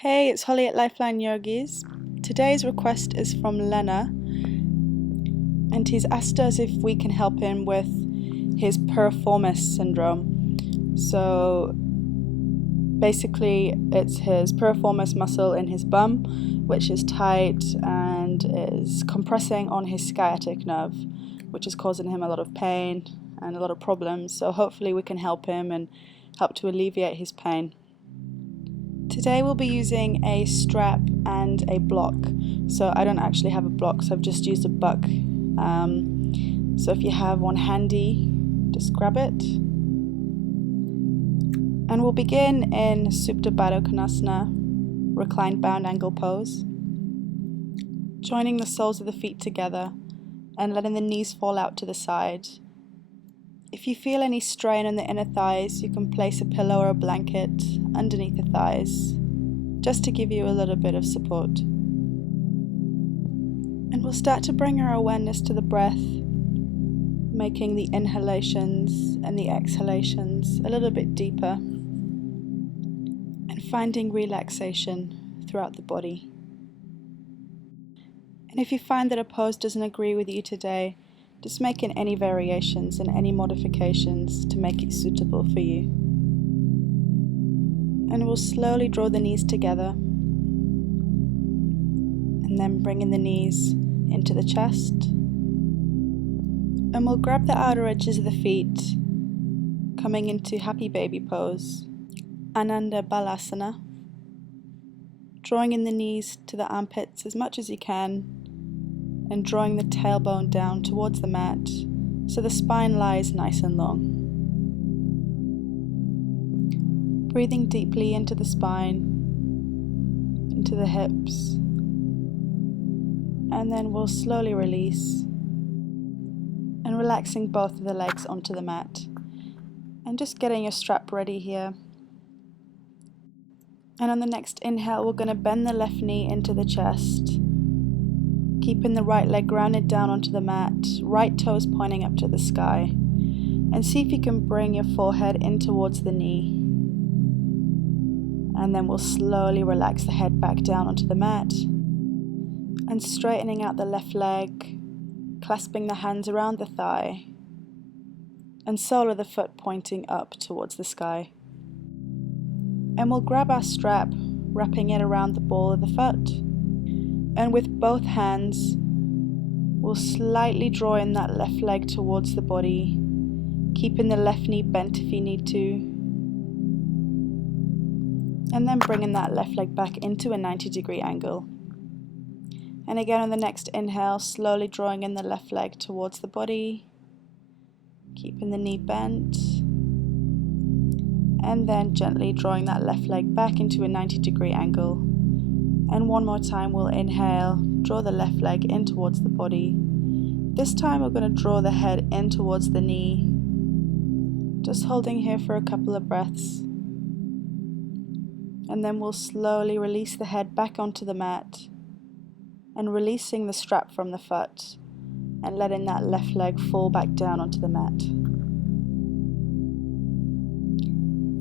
Hey, it's Holly at Lifeline Yogis. Today's request is from Lena, and he's asked us if we can help him with his piriformis syndrome. So basically, it's his piriformis muscle in his bum, which is tight and is compressing on his sciatic nerve, which is causing him a lot of pain and a lot of problems. So hopefully we can help him and help to alleviate his pain. Today we'll be using a strap and a block. So I don't actually have a block, so I've just used a buck. So if you have one handy, just grab it. And we'll begin in Supta Baddha Konasana, reclined bound angle pose. Joining the soles of the feet together and letting the knees fall out to the side. If you feel any strain on the inner thighs, you can place a pillow or a blanket underneath the thighs, just to give you a little bit of support. And we'll start to bring our awareness to the breath, making the inhalations and the exhalations a little bit deeper, and finding relaxation throughout the body. And if you find that a pose doesn't agree with you today, just making any variations and any modifications to make it suitable for you. And we'll slowly draw the knees together, and then bringing the knees into the chest. And we'll grab the outer edges of the feet, coming into happy baby pose, Ananda Balasana, drawing in the knees to the armpits as much as you can, and drawing the tailbone down towards the mat so the spine lies nice and long. Breathing deeply into the spine, into the hips, and then we'll slowly release and relaxing both of the legs onto the mat and just getting your strap ready here. And on the next inhale, we're going to bend the left knee into the chest, keeping the right leg grounded down onto the mat, right toes pointing up to the sky. And see if you can bring your forehead in towards the knee. And then we'll slowly relax the head back down onto the mat. And straightening out the left leg, clasping the hands around the thigh. And sole of the foot pointing up towards the sky. And we'll grab our strap, wrapping it around the ball of the foot. And with both hands, we'll slightly draw in that left leg towards the body, keeping the left knee bent if you need to. And then bringing that left leg back into a 90-degree angle. And again on the next inhale, slowly drawing in the left leg towards the body, keeping the knee bent. And then gently drawing that left leg back into a 90-degree angle. And one more time we'll inhale, draw the left leg in towards the body. This time we're going to draw the head in towards the knee. Just holding here for a couple of breaths. And then we'll slowly release the head back onto the mat and releasing the strap from the foot and letting that left leg fall back down onto the mat.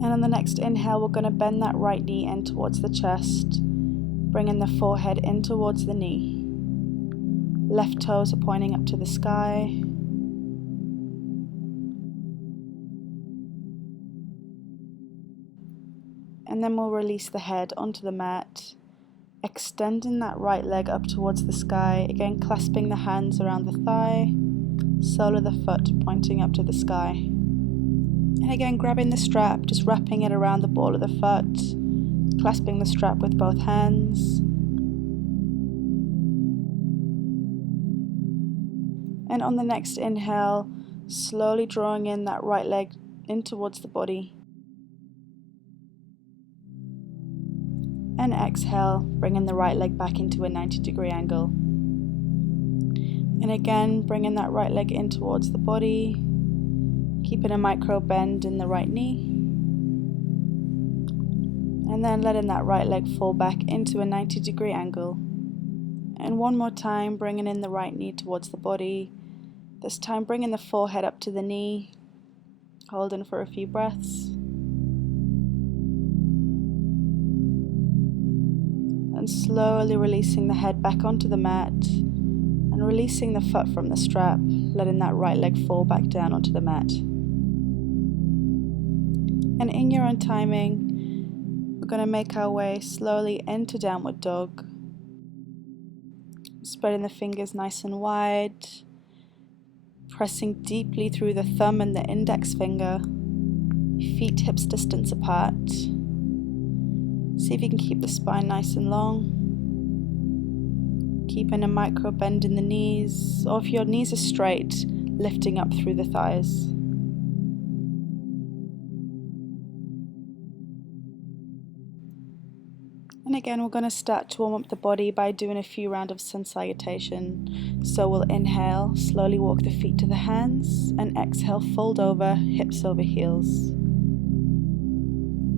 And on the next inhale, we're going to bend that right knee in towards the chest, bringing the forehead in towards the knee. Left toes are pointing up to the sky. And then we'll release the head onto the mat, extending that right leg up towards the sky, again clasping the hands around the thigh, sole of the foot pointing up to the sky. And again grabbing the strap, just wrapping it around the ball of the foot, clasping the strap with both hands. And on the next inhale, slowly drawing in that right leg in towards the body. And exhale, bringing the right leg back into a 90-degree angle. And again, bringing that right leg in towards the body, keeping a micro bend in the right knee. And then letting that right leg fall back into a 90-degree angle. And one more time, bringing in the right knee towards the body. This time bringing the forehead up to the knee, holding for a few breaths. And slowly releasing the head back onto the mat and releasing the foot from the strap, letting that right leg fall back down onto the mat. And in your own timing, we're going to make our way slowly into downward dog, spreading the fingers nice and wide, pressing deeply through the thumb and the index finger, feet hips distance apart. See if you can keep the spine nice and long, keeping a micro bend in the knees, or if your knees are straight, lifting up through the thighs. And again, we're going to start to warm up the body by doing a few rounds of sun salutation. So we'll inhale, slowly walk the feet to the hands, and exhale, fold over, hips over heels.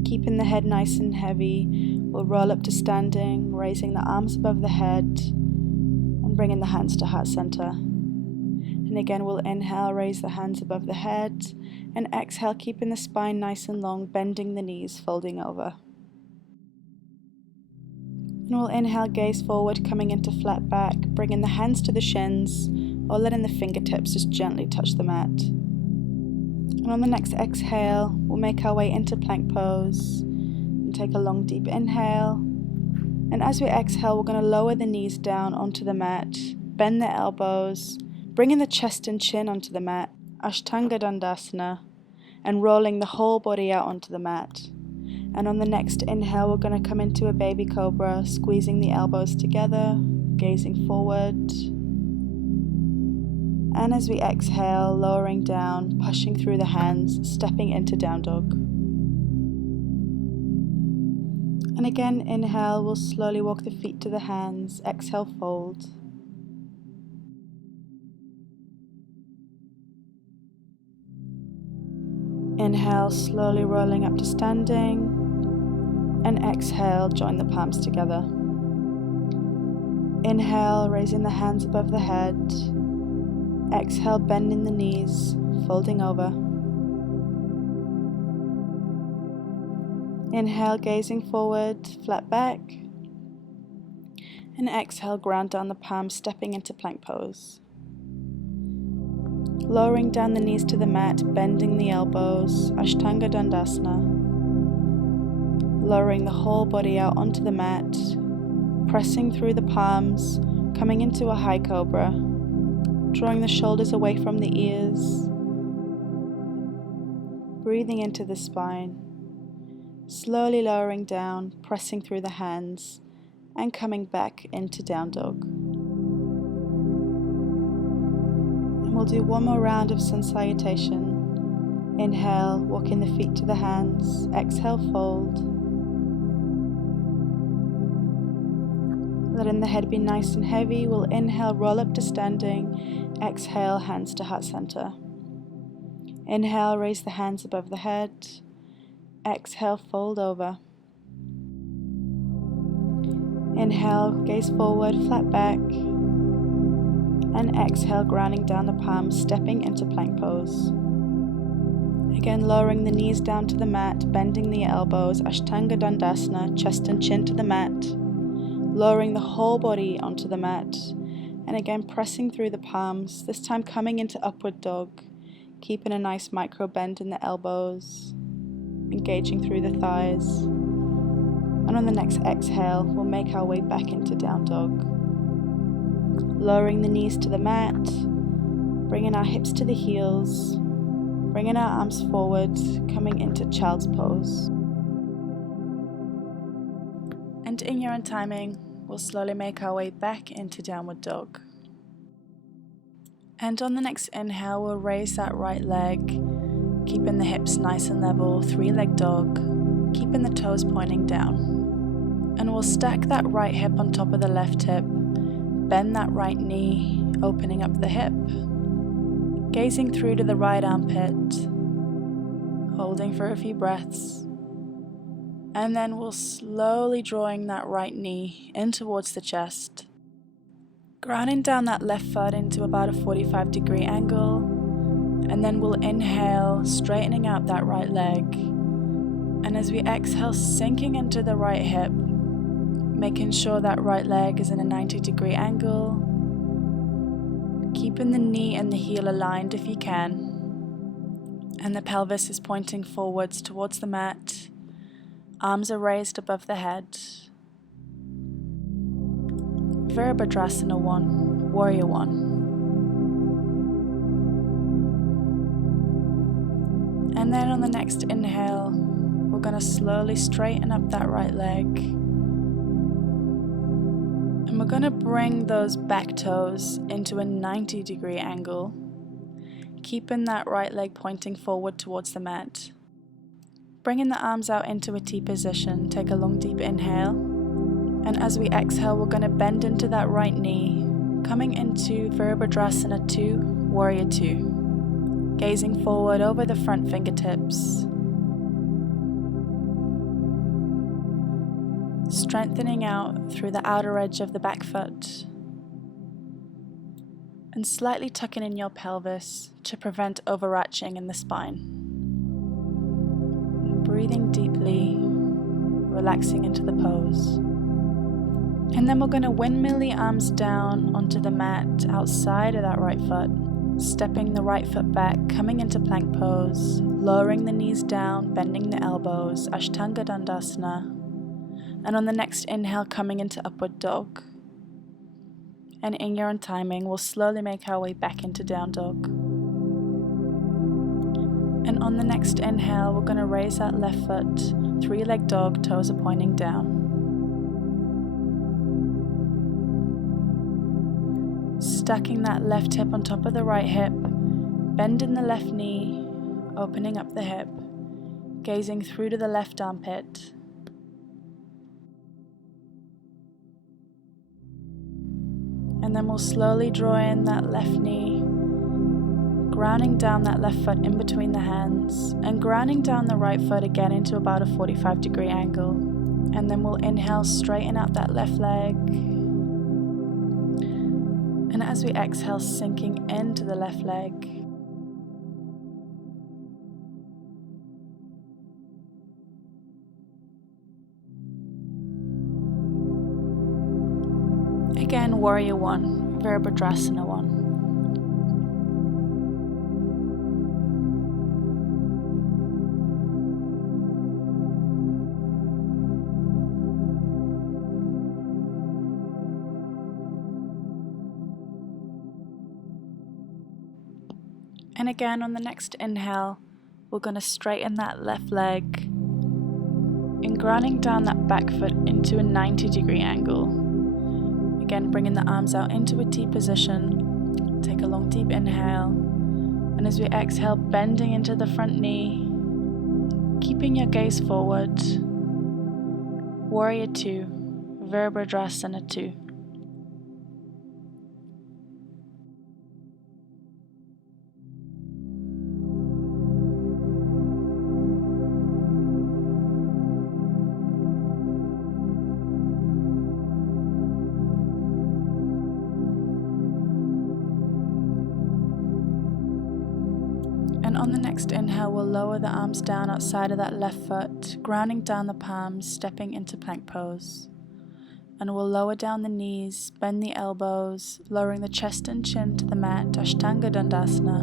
Keeping the head nice and heavy, we'll roll up to standing, raising the arms above the head, and bringing the hands to heart center. And again, we'll inhale, raise the hands above the head, and exhale, keeping the spine nice and long, bending the knees, folding over. And we'll inhale, gaze forward, coming into flat back, bringing the hands to the shins, or letting the fingertips just gently touch the mat. And on the next exhale, we'll make our way into plank pose, and take a long deep inhale. And as we exhale, we're going to lower the knees down onto the mat, bend the elbows, bringing the chest and chin onto the mat, Ashtanga Dandasana, and rolling the whole body out onto the mat. And on the next inhale, we're going to come into a baby cobra, squeezing the elbows together, gazing forward. And as we exhale, lowering down, pushing through the hands, stepping into down dog. And again, inhale, we'll slowly walk the feet to the hands, exhale, fold. Inhale, slowly rolling up to standing. And exhale, join the palms together. Inhale, raising the hands above the head. Exhale, bending the knees, folding over. Inhale, gazing forward, flat back. And exhale, ground down the palms, stepping into plank pose. Lowering down the knees to the mat, bending the elbows, Ashtanga Dandasana. Lowering the whole body out onto the mat, pressing through the palms, coming into a high cobra, drawing the shoulders away from the ears, breathing into the spine, slowly lowering down, pressing through the hands, and coming back into down dog. And we'll do one more round of sun salutation. Inhale, walking the feet to the hands, exhale, fold. Letting the head be nice and heavy, we'll inhale, roll up to standing, exhale, hands to heart center. Inhale, raise the hands above the head, exhale, fold over. Inhale, gaze forward, flat back, and exhale, grounding down the palms, stepping into plank pose. Again, lowering the knees down to the mat, bending the elbows, Ashtanga Dandasana, chest and chin to the mat. Lowering the whole body onto the mat, and again pressing through the palms, this time coming into upward dog, keeping a nice micro bend in the elbows, engaging through the thighs. And on the next exhale, we'll make our way back into down dog. Lowering the knees to the mat, bringing our hips to the heels, bringing our arms forward, coming into child's pose. And in your own timing, we'll slowly make our way back into downward dog. And on the next inhale, we'll raise that right leg, keeping the hips nice and level, 3-leg dog, keeping the toes pointing down. And we'll stack that right hip on top of the left hip, bend that right knee, opening up the hip, gazing through to the right armpit, holding for a few breaths. And then we'll slowly drawing that right knee in towards the chest, grounding down that left foot into about a 45-degree angle, and then we'll inhale, straightening out that right leg, and as we exhale, sinking into the right hip, making sure that right leg is in a 90-degree angle, keeping the knee and the heel aligned if you can, and the pelvis is pointing forwards towards the mat, arms are raised above the head. Virabhadrasana 1, Warrior 1. And then on the next inhale, we're going to slowly straighten up that right leg. And we're going to bring those back toes into a 90-degree angle, keeping that right leg pointing forward towards the mat. Bringing the arms out into a T position, take a long deep inhale. And as we exhale, we're going to bend into that right knee, coming into Virabhadrasana 2, Warrior 2. Gazing forward over the front fingertips. Strengthening out through the outer edge of the back foot. And slightly tucking in your pelvis to prevent overarching in the spine. Breathing deeply, relaxing into the pose. And then we're going to windmill the arms down onto the mat outside of that right foot. Stepping the right foot back, coming into plank pose, lowering the knees down, bending the elbows, Ashtanga Dandasana. And on the next inhale, coming into upward dog. And in your own timing, we'll slowly make our way back into down dog. And on the next inhale, we're going to raise that left foot, 3-leg dog, toes are pointing down. Stacking that left hip on top of the right hip, bending the left knee, opening up the hip, gazing through to the left armpit. And then we'll slowly draw in that left knee, grounding down that left foot in between the hands, and grounding down the right foot again into about a 45-degree angle. And then we'll inhale, straighten out that left leg. And as we exhale, sinking into the left leg. Again, Warrior 1, Virabhadrasana 1. And again, on the next inhale, we're going to straighten that left leg and grounding down that back foot into a 90-degree angle. Again, bringing the arms out into a T position. Take a long deep inhale. And as we exhale, bending into the front knee, keeping your gaze forward. Warrior 2, Virabhadrasana 2. And on the next inhale, we'll lower the arms down outside of that left foot, grounding down the palms, stepping into plank pose. And we'll lower down the knees, bend the elbows, lowering the chest and chin to the mat, Ashtanga Dandasana.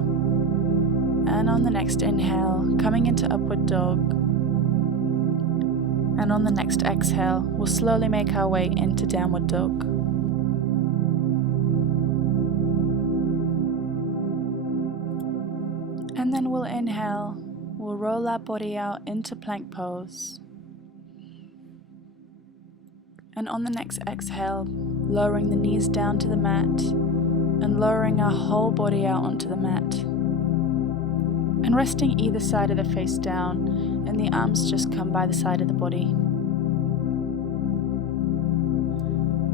And on the next inhale, coming into upward dog. And on the next exhale, we'll slowly make our way into downward dog. And then we'll inhale, we'll roll our body out into plank pose. And on the next exhale, lowering the knees down to the mat and lowering our whole body out onto the mat. And resting either side of the face down, and the arms just come by the side of the body.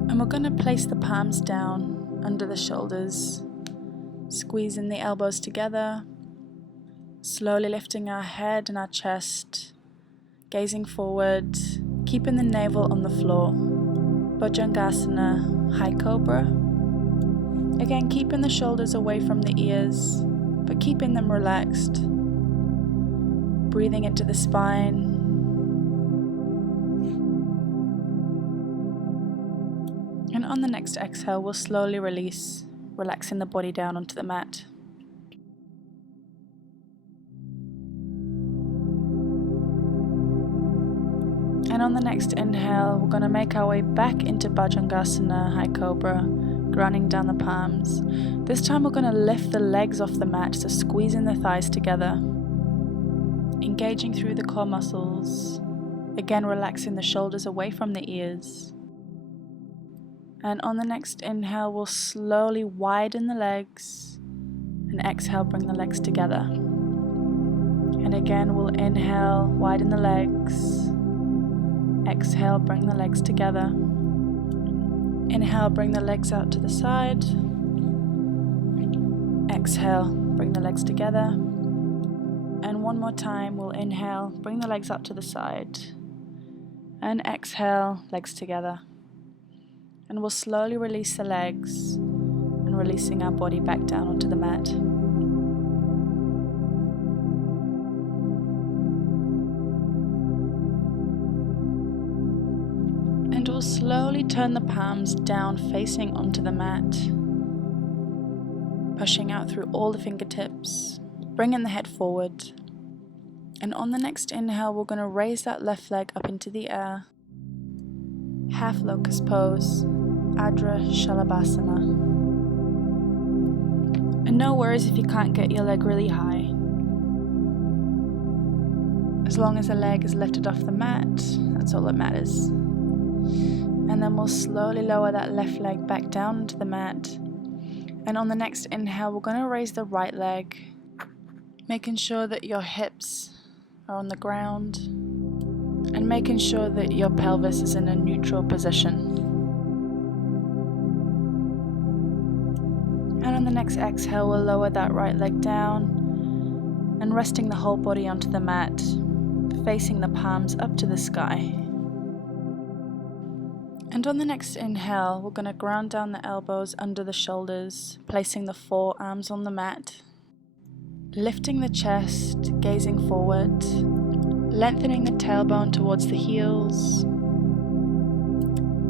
And we're going to place the palms down under the shoulders, squeezing the elbows together. Slowly lifting our head and our chest, gazing forward, keeping the navel on the floor. Bhujangasana, High Cobra. Again, keeping the shoulders away from the ears, but keeping them relaxed. Breathing into the spine. And on the next exhale, we'll slowly release, relaxing the body down onto the mat. And on the next inhale, we're going to make our way back into Bhujangasana, High Cobra, grounding down the palms. This time we're going to lift the legs off the mat, so squeezing the thighs together, engaging through the core muscles, again relaxing the shoulders away from the ears. And on the next inhale, we'll slowly widen the legs, and exhale, bring the legs together. And again, we'll inhale, widen the legs. Exhale, bring the legs together. Inhale, bring the legs out to the side. Exhale, bring the legs together. And one more time, we'll inhale, bring the legs up to the side. And exhale, legs together. And we'll slowly release the legs and releasing our body back down onto the mat. And we'll slowly turn the palms down, facing onto the mat, pushing out through all the fingertips, bringing the head forward. And on the next inhale, we're going to raise that left leg up into the air, half locust pose, Adra Shalabhasana. And no worries if you can't get your leg really high. As long as the leg is lifted off the mat, that's all that matters. And then we'll slowly lower that left leg back down into the mat. And on the next inhale, we're going to raise the right leg, making sure that your hips are on the ground and making sure that your pelvis is in a neutral position. And on the next exhale, we'll lower that right leg down and resting the whole body onto the mat, facing the palms up to the sky. And on the next inhale, we're going to ground down the elbows under the shoulders, placing the forearms on the mat, lifting the chest, gazing forward, lengthening the tailbone towards the heels,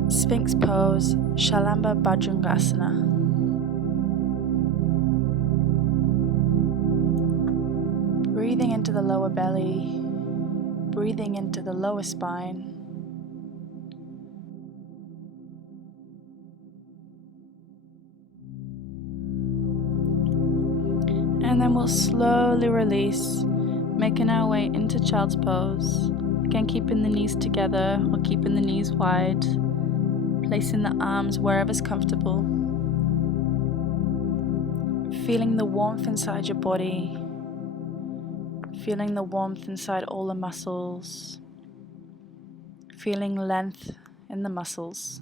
Sphinx pose, Shalamba Bhujangasana. Breathing into the lower belly, breathing into the lower spine. And then we'll slowly release, making our way into child's pose. Again, keeping the knees together or keeping the knees wide, placing the arms wherever's comfortable. Feeling the warmth inside your body, feeling the warmth inside all the muscles, feeling length in the muscles.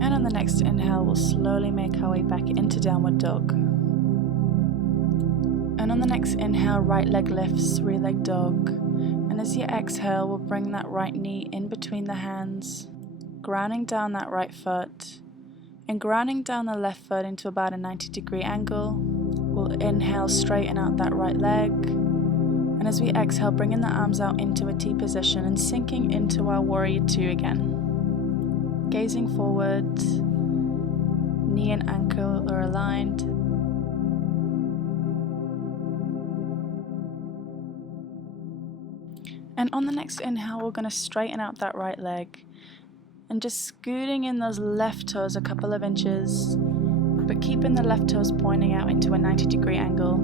And on the next inhale, we'll slowly make our way back into downward dog. And on the next inhale, right leg lifts, three-leg dog. And as you exhale, we'll bring that right knee in between the hands, grounding down that right foot, and grounding down the left foot into about a 90-degree angle. We'll inhale, straighten out that right leg. And as we exhale, bringing the arms out into a T position and sinking into our warrior two again. Gazing forward, knee and ankle are aligned. And on the next inhale, we're going to straighten out that right leg and just scooting in those left toes a couple of inches, but keeping the left toes pointing out into a 90-degree angle.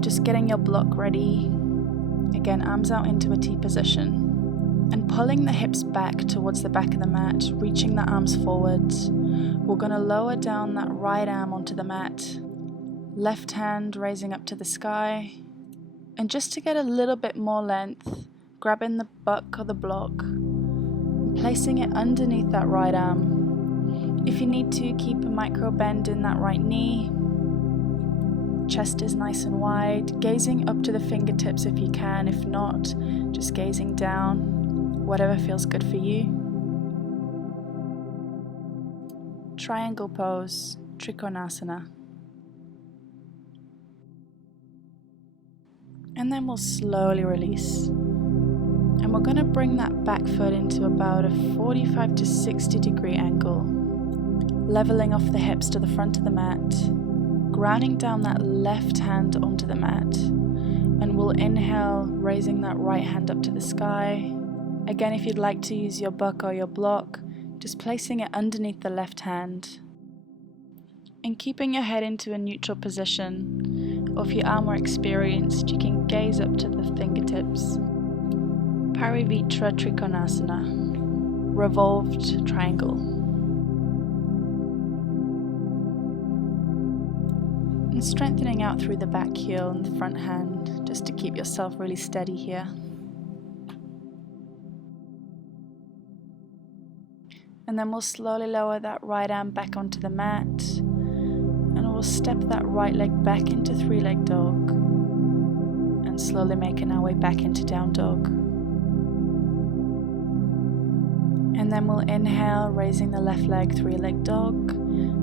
Just getting your block ready. Again, arms out into a T position. And pulling the hips back towards the back of the mat, reaching the arms forward. We're going to lower down that right arm onto the mat. Left hand raising up to the sky. And just to get a little bit more length, grabbing the buck or the block, and placing it underneath that right arm. If you need to, keep a micro bend in that right knee. Chest is nice and wide, gazing up to the fingertips if you can. If not, just gazing down. Whatever feels good for you. Triangle pose, Trikonasana. And then we'll slowly release. And we're going to bring that back foot into about a 45 to 60 degree angle, leveling off the hips to the front of the mat, grounding down that left hand onto the mat. And we'll inhale, raising that right hand up to the sky. Again, if you'd like to use your buck or your block, just placing it underneath the left hand. And keeping your head into a neutral position, or if you are more experienced, you can gaze up to the fingertips. Parivitra Trikonasana, revolved triangle. And strengthening out through the back heel and the front hand, just to keep yourself really steady here. And then we'll slowly lower that right arm back onto the mat, and we'll step that right leg back into three-leg dog, and slowly making our way back into down dog. And then we'll inhale, raising the left leg, three-leg dog.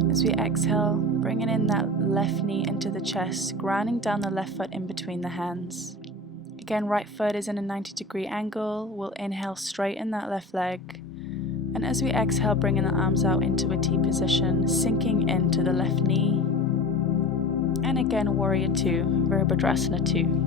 As we exhale, bringing in that left knee into the chest, grounding down the left foot in between the hands. Again, right foot is in a 90-degree angle. We'll inhale, straighten that left leg. And as we exhale, bringing the arms out into a T position, sinking into the left knee. And again, Warrior 2, Virabhadrasana 2.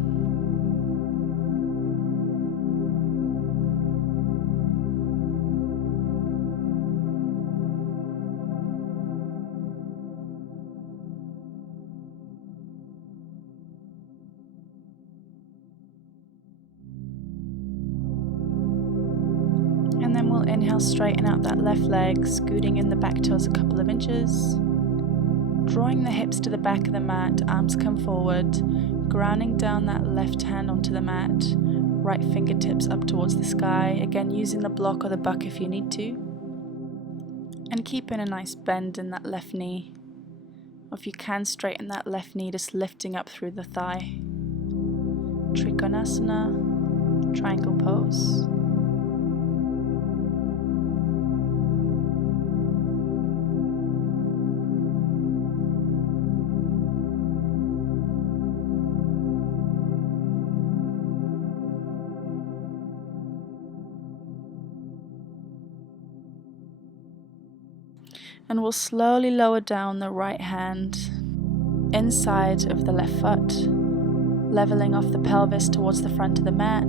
And then we'll inhale, straighten out that left leg, scooting in the back toes a couple of inches. Drawing the hips to the back of the mat, arms come forward, grounding down that left hand onto the mat, right fingertips up towards the sky, again using the block or the buck if you need to. And keeping a nice bend in that left knee. Or if you can, straighten that left knee, just lifting up through the thigh. Trikonasana, triangle pose. And we'll slowly lower down the right hand inside of the left foot, leveling off the pelvis towards the front of the mat.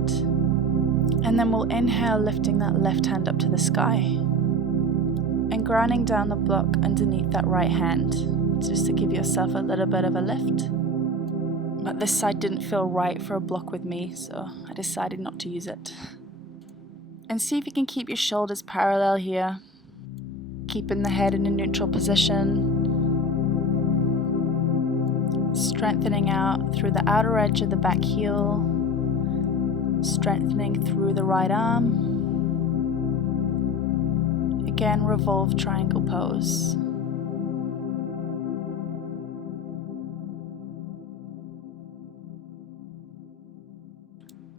And then we'll inhale, lifting that left hand up to the sky and grounding down the block underneath that right hand, just to give yourself a little bit of a lift. But this side didn't feel right for a block with me, so I decided not to use it. And see if you can keep your shoulders parallel here. Keeping the head in a neutral position, strengthening out through the outer edge of the back heel, strengthening through the right arm. Again, revolved triangle pose.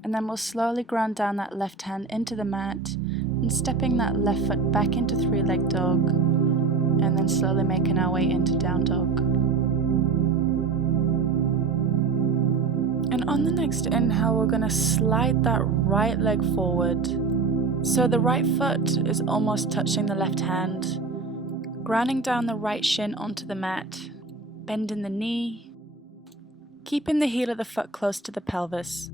And then we'll slowly ground down that left hand into the mat, and stepping that left foot back into three-leg dog, and then slowly making our way into down dog. And on the next inhale, we're going to slide that right leg forward. So the right foot is almost touching the left hand, grounding down the right shin onto the mat, bending the knee, keeping the heel of the foot close to the pelvis.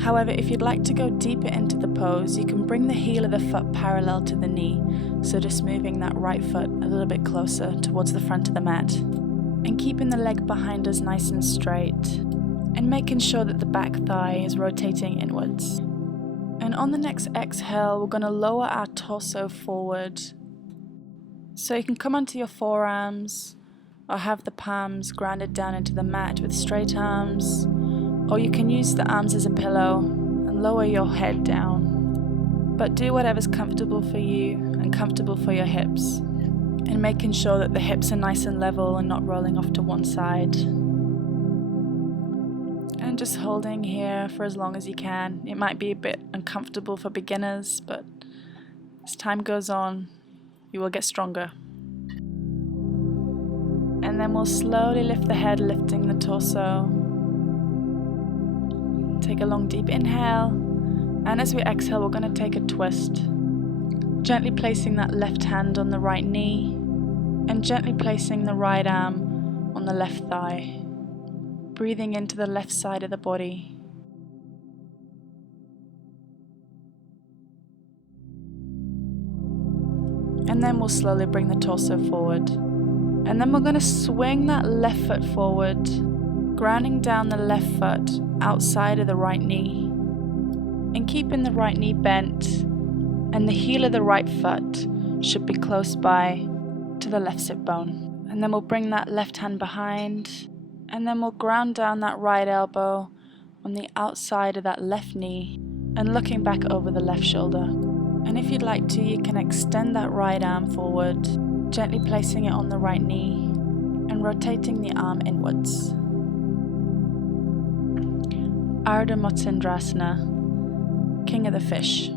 However, if you'd like to go deeper into the pose, you can bring the heel of the foot parallel to the knee, so just moving that right foot a little bit closer towards the front of the mat, and keeping the leg behind us nice and straight, and making sure that the back thigh is rotating inwards. And on the next exhale, we're going to lower our torso forward, so you can come onto your forearms, or have the palms grounded down into the mat with straight arms. Or you can use the arms as a pillow and lower your head down. But do whatever's comfortable for you and comfortable for your hips. And making sure that the hips are nice and level and not rolling off to one side. And just holding here for as long as you can. It might be a bit uncomfortable for beginners, but as time goes on, you will get stronger. And then we'll slowly lift the head, lifting the torso. Take a long deep inhale, and as we exhale we're going to take a twist. Gently placing that left hand on the right knee and gently placing the right arm on the left thigh. Breathing into the left side of the body. And then we'll slowly bring the torso forward. And then we're going to swing that left foot forward, grounding down the left foot outside of the right knee. And keeping the right knee bent, and the heel of the right foot should be close by to the left sit bone. And then we'll bring that left hand behind, and then we'll ground down that right elbow on the outside of that left knee and looking back over the left shoulder. And if you'd like to, you can extend that right arm forward, gently placing it on the right knee and rotating the arm inwards. Ardha Matsyendrasana, King of the Fish.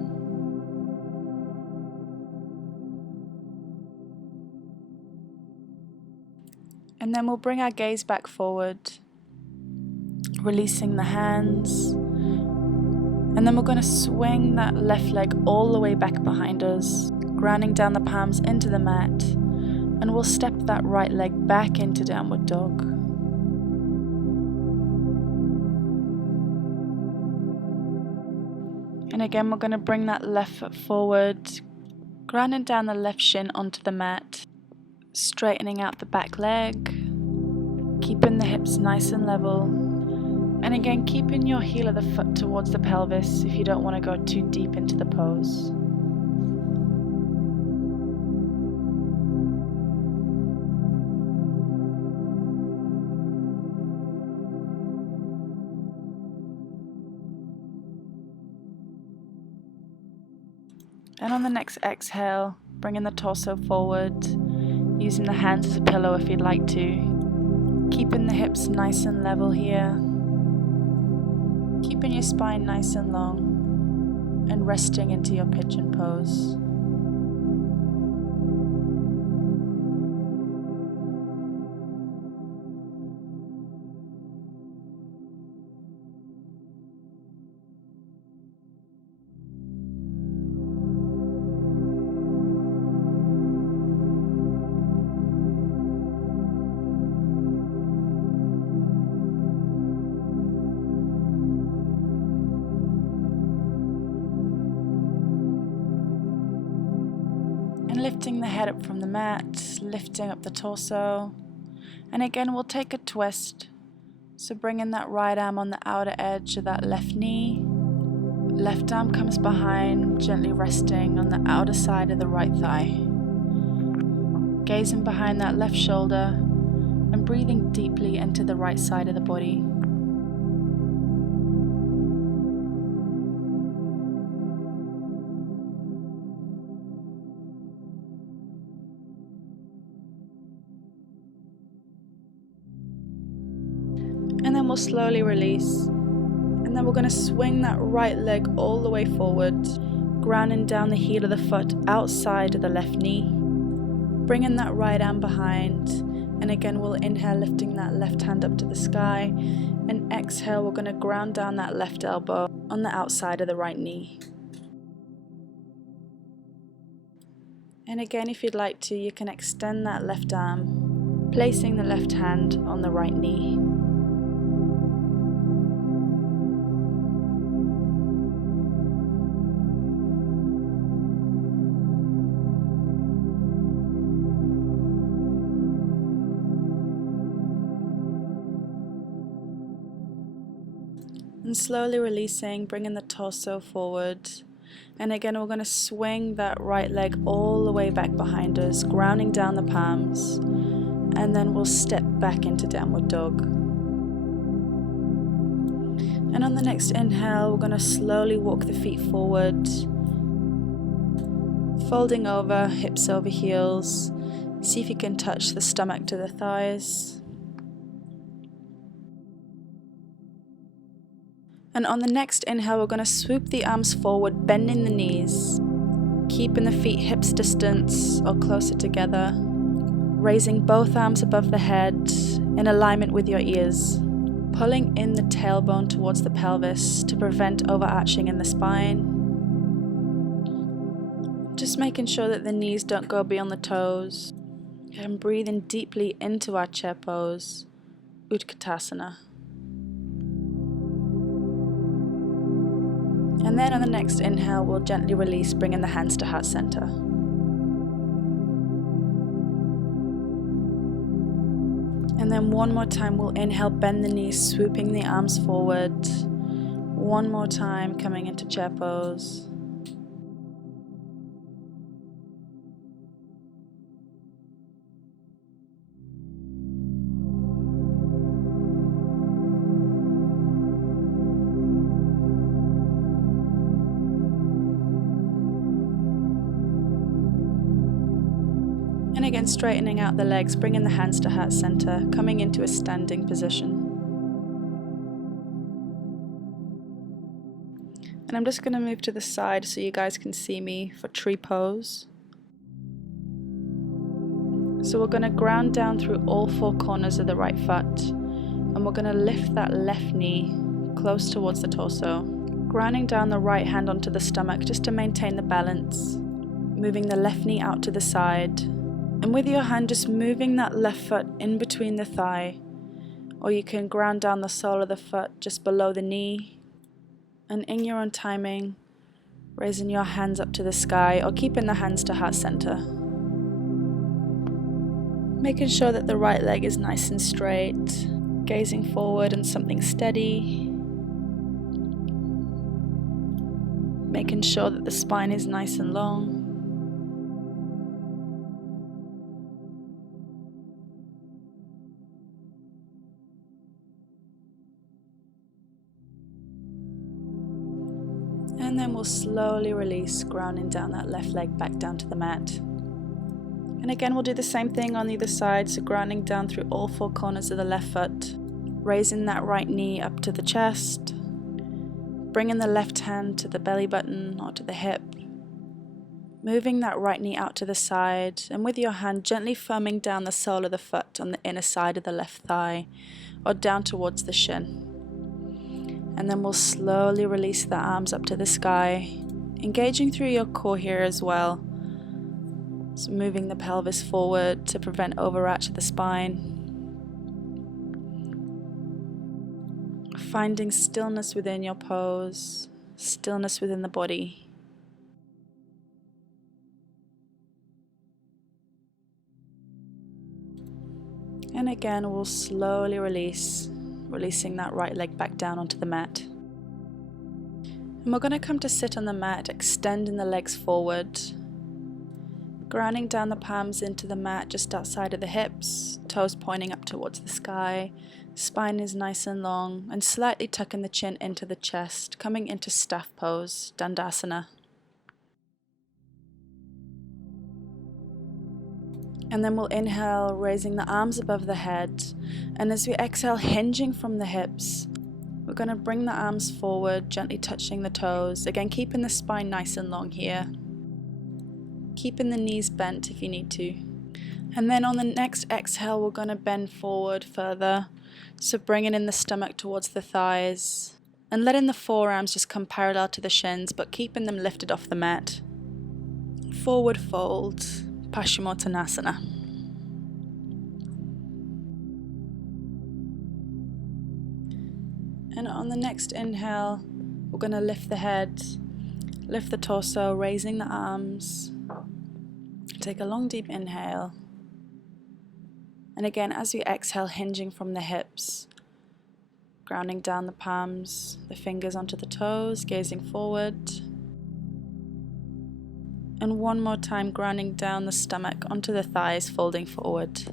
And then we'll bring our gaze back forward, releasing the hands. And then we're going to swing that left leg all the way back behind us, grounding down the palms into the mat. And we'll step that right leg back into downward dog. And again, we're going to bring that left foot forward, grounding down the left shin onto the mat. Straightening out the back leg, keeping the hips nice and level, and again keeping your heel of the foot towards the pelvis if you don't want to go too deep into the pose. And on the next exhale, bringing the torso forward, using the hands as a pillow if you'd like to. Keeping the hips nice and level here. Keeping your spine nice and long. And resting into your pigeon pose. Lifting the head up from the mat, lifting up the torso, and again we'll take a twist. So bringing that right arm on the outer edge of that left knee, left arm comes behind, gently resting on the outer side of the right thigh. Gazing behind that left shoulder and breathing deeply into the right side of the body. And then we'll slowly release. And then we're going to swing that right leg all the way forward, grounding down the heel of the foot outside of the left knee. Bringing that right arm behind. And again, we'll inhale, lifting that left hand up to the sky. And exhale, we're going to ground down that left elbow on the outside of the right knee. And again, if you'd like to, you can extend that left arm, placing the left hand on the right knee. And slowly releasing, bringing the torso forward. And again, we're going to swing that right leg all the way back behind us, grounding down the palms. And then we'll step back into downward dog. And on the next inhale, we're going to slowly walk the feet forward. Folding over, hips over heels. See if you can touch the stomach to the thighs. And on the next inhale, we're going to swoop the arms forward, bending the knees, keeping the feet hips distance or closer together, raising both arms above the head in alignment with your ears. pulling in the tailbone towards the pelvis to prevent overarching in the spine. Just making sure that the knees don't go beyond the toes, and breathing deeply into our chair pose, Utkatasana. And then on the next inhale, we'll gently release, bringing the hands to heart center. And then one more time, we'll inhale, bend the knees, swooping the arms forward. One more time, coming into chair pose. And again, straightening out the legs, bringing the hands to heart center, coming into a standing position. And I'm just going to move to the side so you guys can see me for tree pose. So we're going to ground down through all four corners of the right foot, and we're going to lift that left knee close towards the torso, grounding down the right hand onto the stomach just to maintain the balance, moving the left knee out to the side. And with your hand, just moving that left foot in between the thigh, or you can ground down the sole of the foot just below the knee. And in your own timing, raising your hands up to the sky or keeping the hands to heart center. Making sure that the right leg is nice and straight, gazing forward and something steady. Making sure that the spine is nice and long. And then we'll slowly release, grounding down that left leg back down to the mat. And again, we'll do the same thing on either side, so grounding down through all four corners of the left foot, raising that right knee up to the chest, bringing the left hand to the belly button or to the hip, moving that right knee out to the side, and with your hand gently firming down the sole of the foot on the inner side of the left thigh or down towards the shin. And then we'll slowly release the arms up to the sky, engaging through your core here as well. So moving the pelvis forward to prevent overarch of the spine. Finding stillness within your pose, stillness within the body. And again, we'll slowly release, releasing that right leg back down onto the mat. And we're going to come to sit on the mat, extending the legs forward, grounding down the palms into the mat just outside of the hips, toes pointing up towards the sky, spine is nice and long, and slightly tucking the chin into the chest, coming into staff pose, Dandasana. And then we'll inhale, raising the arms above the head, and as we exhale, hinging from the hips, we're going to bring the arms forward, gently touching the toes, again keeping the spine nice and long here, keeping the knees bent if you need to. And then on the next exhale, we're going to bend forward further, so bringing in the stomach towards the thighs, and letting the forearms just come parallel to the shins, but keeping them lifted off the mat. Forward fold, Paschimottanasana. And on the next inhale, we're going to lift the head, lift the torso, raising the arms. Take a long deep inhale. And again, as we exhale, hinging from the hips, grounding down the palms, the fingers onto the toes, gazing forward. And one more time, grounding down the stomach onto the thighs, folding forward.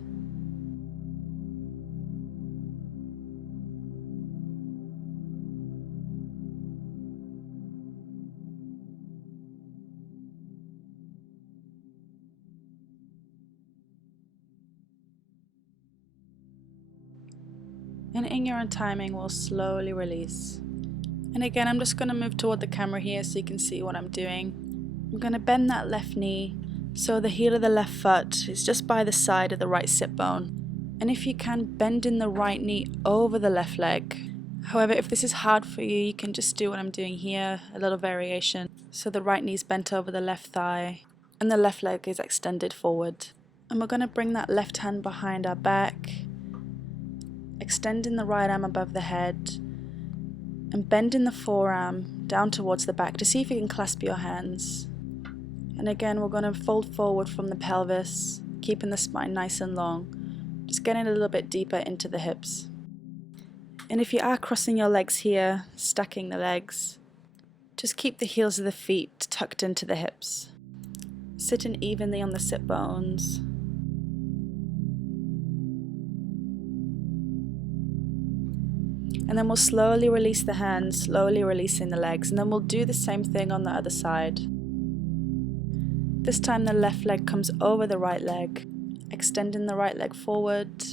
And in your own timing, we'll slowly release. And again, I'm just going to move toward the camera here so you can see what I'm doing. I'm going to bend that left knee so the heel of the left foot is just by the side of the right sit bone. And if you can, bend in the right knee over the left leg. However, if this is hard for you, you can just do what I'm doing here, a little variation. So the right knee is bent over the left thigh and the left leg is extended forward. And we're going to bring that left hand behind our back, extending the right arm above the head and bending the forearm down towards the back to see if you can clasp your hands. And again, we're going to fold forward from the pelvis, keeping the spine nice and long, just getting a little bit deeper into the hips. And if you are crossing your legs here, stacking the legs, just keep the heels of the feet tucked into the hips. Sitting evenly on the sit bones. And then we'll slowly release the hands, slowly releasing the legs, and then we'll do the same thing on the other side. This time the left leg comes over the right leg, extending the right leg forward.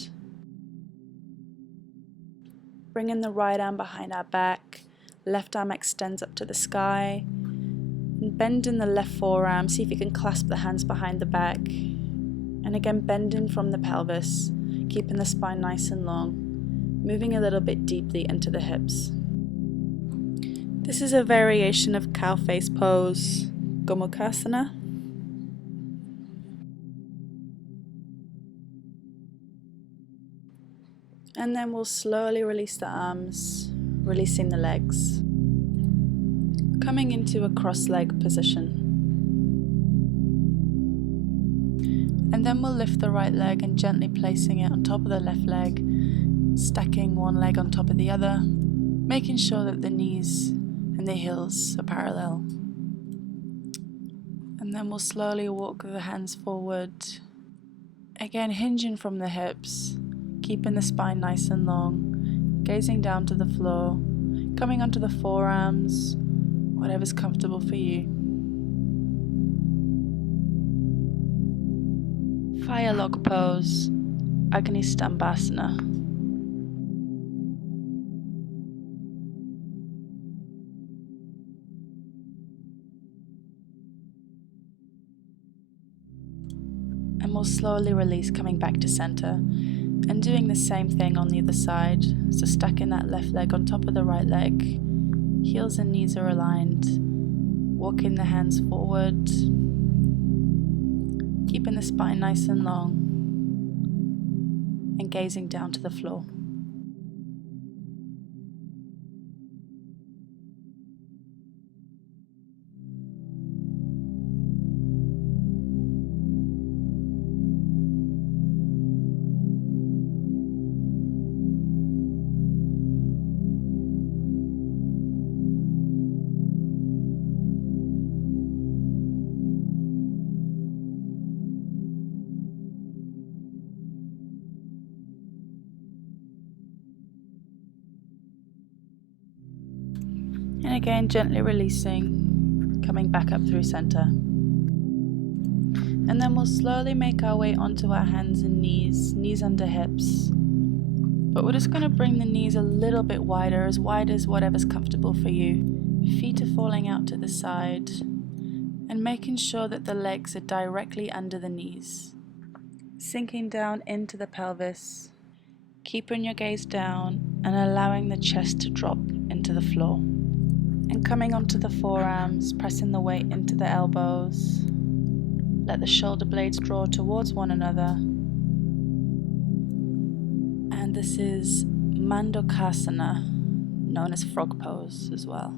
Bringing the right arm behind our back, left arm extends up to the sky. And bending the left forearm, see if you can clasp the hands behind the back. And again, bending from the pelvis, keeping the spine nice and long, moving a little bit deeply into the hips. This is a variation of cow face pose, Gomukhasana. And then we'll slowly release the arms, releasing the legs. Coming into a cross-leg position. And then we'll lift the right leg and gently placing it on top of the left leg, stacking one leg on top of the other, making sure that the knees and the heels are parallel. And then we'll slowly walk the hands forward, again hinging from the hips, keeping the spine nice and long, gazing down to the floor, coming onto the forearms, whatever's comfortable for you. Fire log pose, Agni Stambhasana. And we'll slowly release, coming back to center. And doing the same thing on the other side, so stacking that left leg on top of the right leg, heels and knees are aligned, walking the hands forward, keeping the spine nice and long, and gazing down to the floor. And again, gently releasing, coming back up through center. And then we'll slowly make our way onto our hands and knees under hips. But we're just going to bring the knees a little bit wider, as wide as whatever's comfortable for you. Feet are falling out to the side, and making sure that the legs are directly under the knees. Sinking down into the pelvis, keeping your gaze down and allowing the chest to drop into the floor. And coming onto the forearms, pressing the weight into the elbows. Let the shoulder blades draw towards one another. And this is Mandukasana, known as frog pose as well.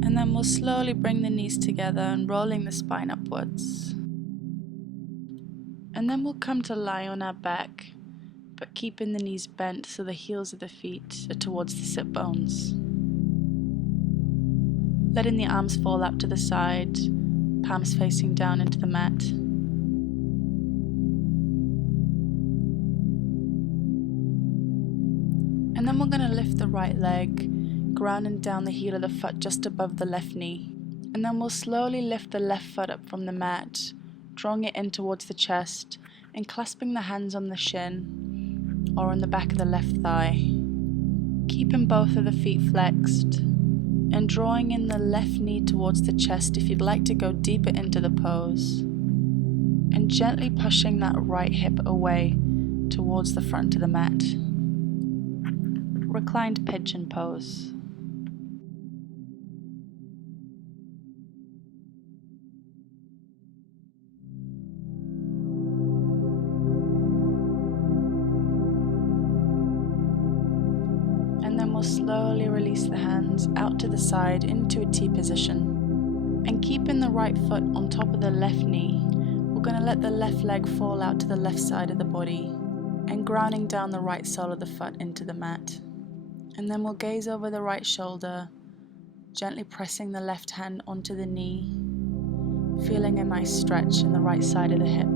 And then we'll slowly bring the knees together and rolling the spine upwards. And then we'll come to lie on our back, but keeping the knees bent so the heels of the feet are towards the sit bones. Letting the arms fall up to the side, palms facing down into the mat. And then we're going to lift the right leg, grounding down the heel of the foot just above the left knee. And then we'll slowly lift the left foot up from the mat, drawing it in towards the chest and clasping the hands on the shin or on the back of the left thigh. Keeping both of the feet flexed and drawing in the left knee towards the chest if you'd like to go deeper into the pose. And gently pushing that right hip away towards the front of the mat. Reclined pigeon pose. And then we'll slowly release the hands out to the side into a T position. And keeping the right foot on top of the left knee, we're going to let the left leg fall out to the left side of the body and grounding down the right sole of the foot into the mat. And then we'll gaze over the right shoulder, gently pressing the left hand onto the knee, feeling a nice stretch in the right side of the hip.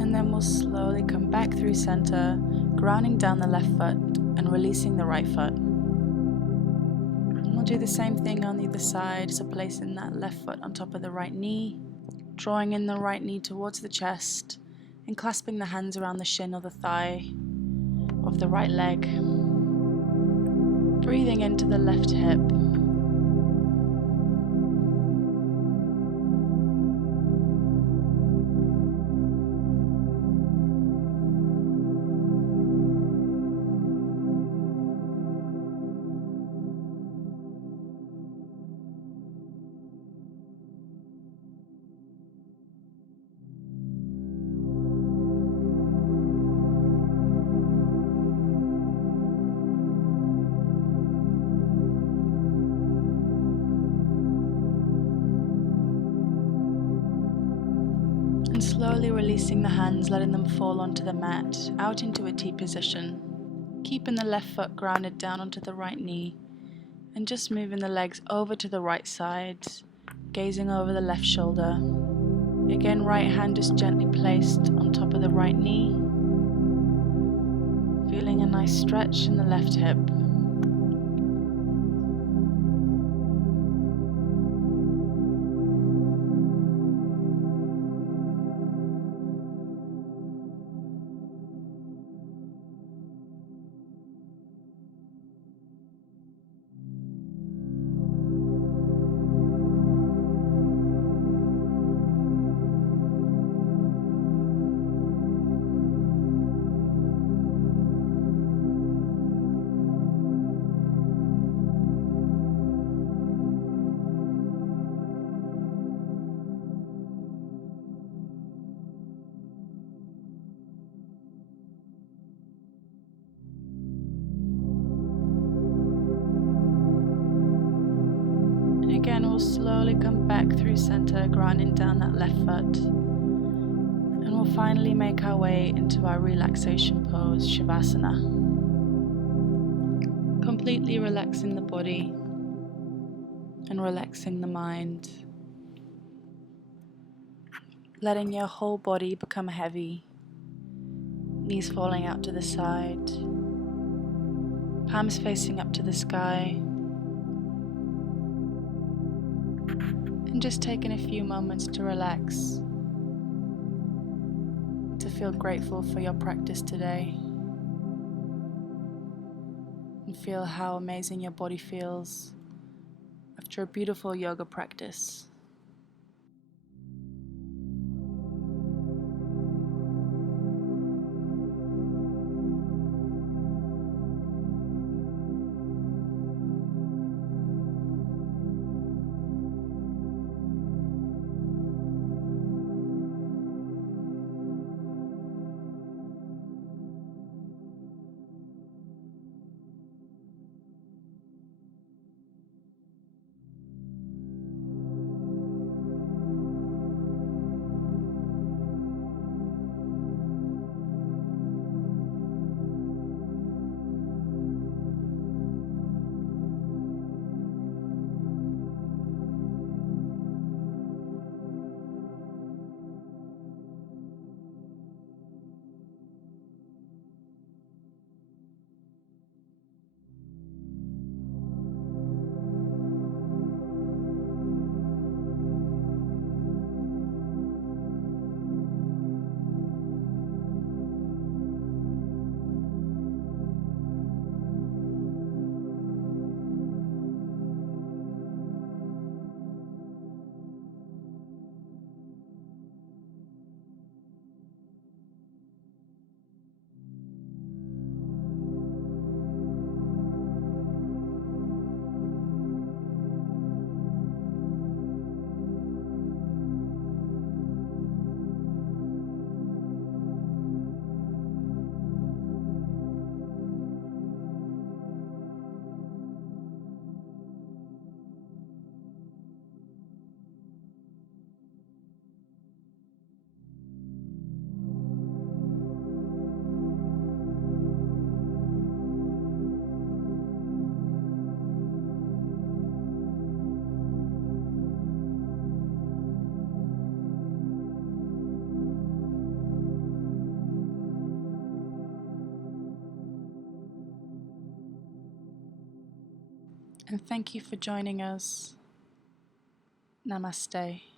And then we'll slowly come back through center, grounding down the left foot and releasing the right foot. And we'll do the same thing on the other side, so placing that left foot on top of the right knee, drawing in the right knee towards the chest and clasping the hands around the shin or the thigh of the right leg. Breathing into the left hip. And slowly releasing the hands, letting them fall onto the mat, out into a T position. Keeping the left foot grounded down onto the right knee, and just moving the legs over to the right side, gazing over the left shoulder. Again, right hand just gently placed on top of the right knee, feeling a nice stretch in the left hip. Again, we'll slowly come back through center, grounding down that left foot. And we'll finally make our way into our relaxation pose, Savasana. Completely relaxing the body and relaxing the mind. Letting your whole body become heavy. Knees falling out to the side. Palms facing up to the sky. And just taking a few moments to relax, to feel grateful for your practice today, and feel how amazing your body feels after a beautiful yoga practice. And thank you for joining us. Namaste.